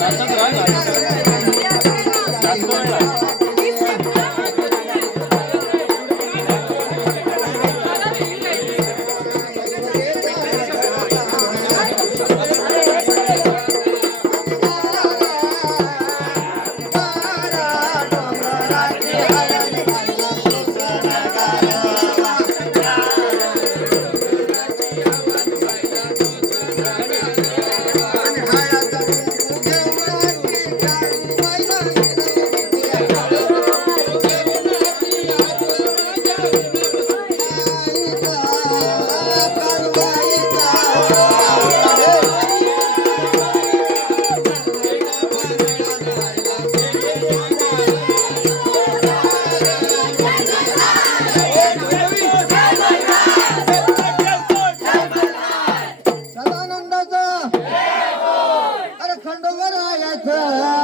Thank you. Khandoba रायाचा.